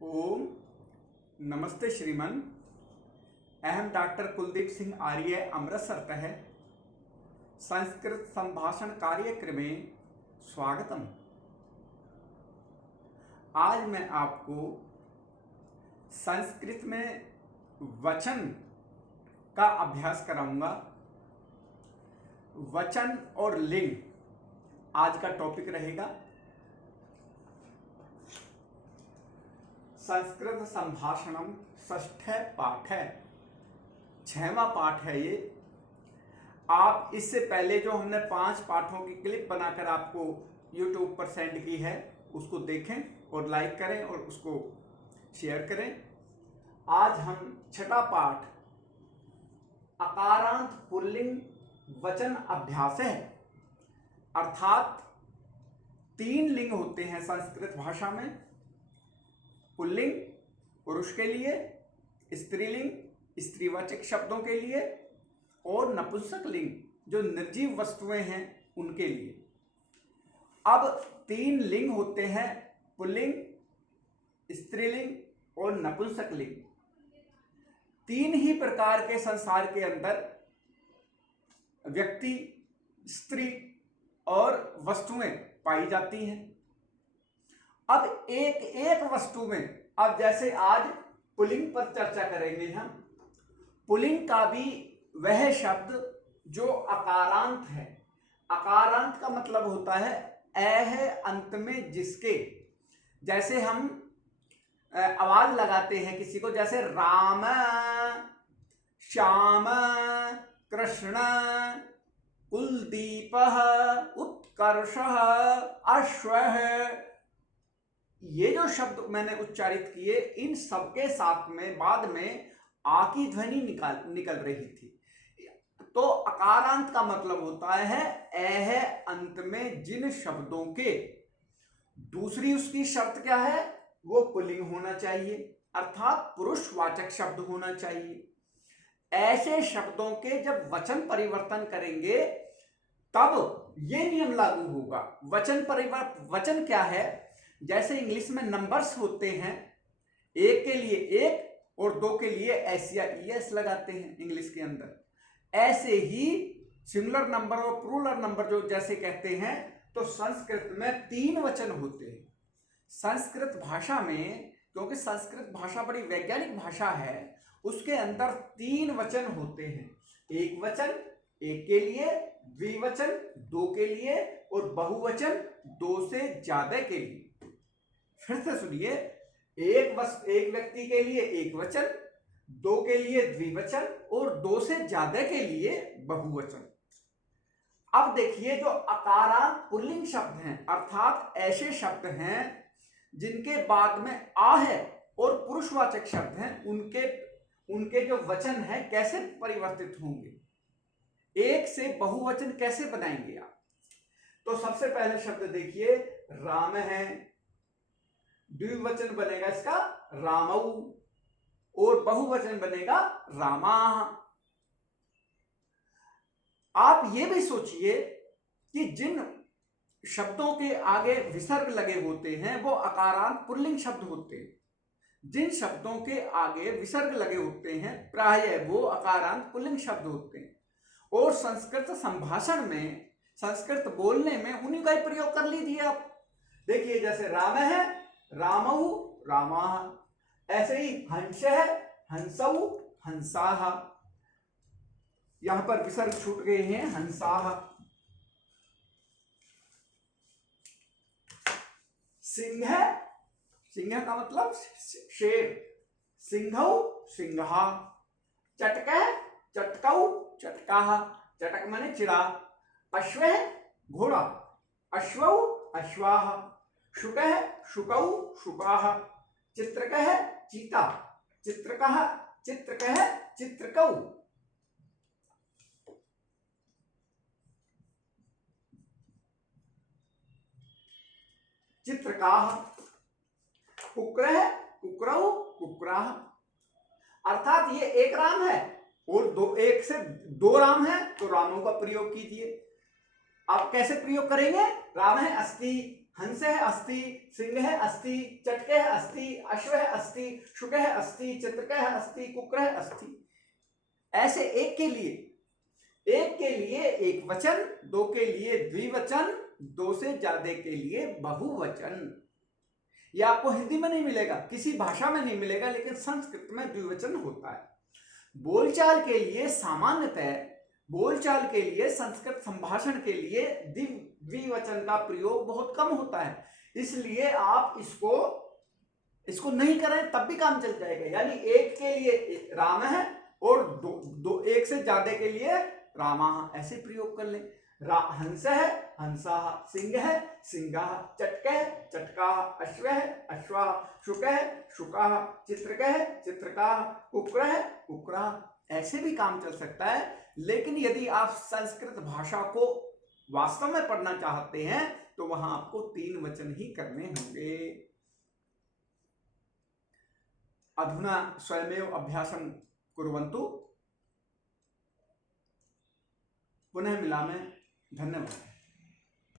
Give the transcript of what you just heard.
ओम नमस्ते श्रीमन। अहम डॉक्टर कुलदीप सिंह आर्य अमृतसरतः संस्कृत संभाषण कार्यक्रमे स्वागतम। आज मैं आपको संस्कृत में वचन का अभ्यास कराऊंगा। वचन और लिंग आज का टॉपिक रहेगा। संस्कृत संभाषणम षष्ठ पाठ है, 6वां पाठ है ये। आप इससे पहले जो हमने 5 पाठों की क्लिप बनाकर आपको YouTube पर सेंड की है उसको देखें और लाइक करें और उसको शेयर करें। आज हम 6वां पाठ अकारांत पुल्लिंग वचन अभ्यास है, अर्थात 3 लिंग होते हैं संस्कृत भाषा में। पुल्लिंग पुरुष के लिए, स्त्रीलिंग स्त्रीवाचक शब्दों के लिए और नपुंसक लिंग जो निर्जीव वस्तुएं हैं उनके लिए। अब 3 लिंग होते हैं, पुल्लिंग, स्त्रीलिंग और नपुंसक लिंग। 3 ही प्रकार के संसार के अंदर व्यक्ति, स्त्री और वस्तुएं पाई जाती हैं। अब एक एक वस्तु में, अब जैसे आज पुल्लिंग पर चर्चा करेंगे हम। पुल्लिंग का भी वह शब्द जो अकारांत है। अकारांत का मतलब होता है है अंत में जिसके, जैसे हम आवाज लगाते हैं किसी को, जैसे राम, श्याम, कृष्ण, कुलदीप, उत्कर्ष, अश्व, ये जो शब्द मैंने उच्चारित किए, इन सबके साथ में बाद में आ की ध्वनि निकल रही थी। तो अकारांत का मतलब होता है है अंत में जिन शब्दों के, दूसरी उसकी शर्त क्या है, वो पुल्लिंग होना चाहिए, अर्थात पुरुषवाचक शब्द होना चाहिए। ऐसे शब्दों के जब वचन परिवर्तन करेंगे तब ये नियम लागू होगा। वचन क्या है, जैसे इंग्लिश में नंबर्स होते हैं, 1 के लिए 1 और 2 के लिए एस या ईएस लगाते हैं इंग्लिश के अंदर। ऐसे ही सिंगुलर नंबर और प्लूरल नंबर जो जैसे कहते हैं, तो संस्कृत में 3 वचन होते हैं। संस्कृत भाषा में, क्योंकि संस्कृत भाषा बड़ी वैज्ञानिक भाषा है, उसके अंदर 3 वचन होते हैं। एक वचन 1 के लिए, द्विवचन 2 के लिए और बहुवचन 2 से ज्यादा के लिए। फिर से सुनिए, एक व्यक्ति के लिए 1 वचन, 2 के लिए द्विवचन और 2 से ज्यादा के लिए बहुवचन। अब देखिए, जो अकारांत पुल्लिंग शब्द हैं, अर्थात ऐसे शब्द हैं जिनके बाद में आ है और पुरुषवाचक शब्द हैं, उनके जो वचन है कैसे परिवर्तित होंगे, एक से बहुवचन कैसे बनाएंगे आप। तो सबसे पहले शब्द देखिए, राम है, द्विवचन बनेगा इसका रामऊ और बहुवचन बनेगा रामा। आप ये भी सोचिए कि जिन शब्दों के आगे विसर्ग लगे होते हैं वो अकारांत पुल्लिंग शब्द होते हैं। जिन शब्दों के आगे विसर्ग लगे होते हैं प्रायः वो अकारांत पुल्लिंग शब्द होते हैं। और संस्कृत संभाषण में, संस्कृत बोलने में उन्हीं का ही प्रयोग कर लीजिए आप। देखिए, जैसे राम है, रामऊ, रामा। ऐसे ही हंस है, हंसऊ, हंसाह। यहां पर विसर्ग छूट गए हैं, हंसाह। सिंह है, सिंह का मतलब शेर, सिंघऊ, सिंघा। चटक है, चटकऊ, चटकाह। चटक माने चिड़ा। अश्व है, घोड़ा, अश्वऊ, अश्वाह। शुक है, शुकऊ, शुकाह। चित्रक है, चीता, चित्रकः, चित्रकः, चित्रकऊ। चित्रकाह। कुक्र है, कुक्रऊ, कुक्राह। अर्थात ये एक राम है और एक से 2 राम है, तो रामों का प्रयोग कीजिए। आप कैसे प्रयोग करेंगे, राम है अस्ति, हंसः अस्ति, सिंहः अस्ति, चटकः अस्ति, अश्वः अस्ति, शुकः अस्ति, चित्रकः अस्ति, कुक्रः अस्ति। ऐसे एक के लिए एक वचन, दो के लिए द्विवचन, दो से ज्यादा के लिए बहुवचन। यह आपको हिंदी में नहीं मिलेगा, किसी भाषा में नहीं मिलेगा, लेकिन संस्कृत में द्विवचन होता है। बोलचाल के लिए सामान्यतः, बोलचाल के लिए, संस्कृत संभाषण के लिए द्विवचन का प्रयोग बहुत कम होता है। इसलिए आप इसको नहीं करें तब भी काम चल जाएगा। यानी एक के लिए राम है और दो एक से ज्यादा के लिए रामा, ऐसे प्रयोग कर लें। हंसः हंसः, सिंहः सिंहः, चटकः चटकाः, अश्वः अश्वाः, शुकः शुकाः, चित्रकः चित्रकाः, कुक्रः कुक्राः, ऐसे भी काम चल सकता है। लेकिन यदि आप संस्कृत भाषा को वास्तव में पढ़ना चाहते हैं तो वहां आपको 3 वचन ही करने होंगे। अधुना स्वयमेव अभ्यासं कुर्वन्तु। पुनः मिलामः। धन्यवाद।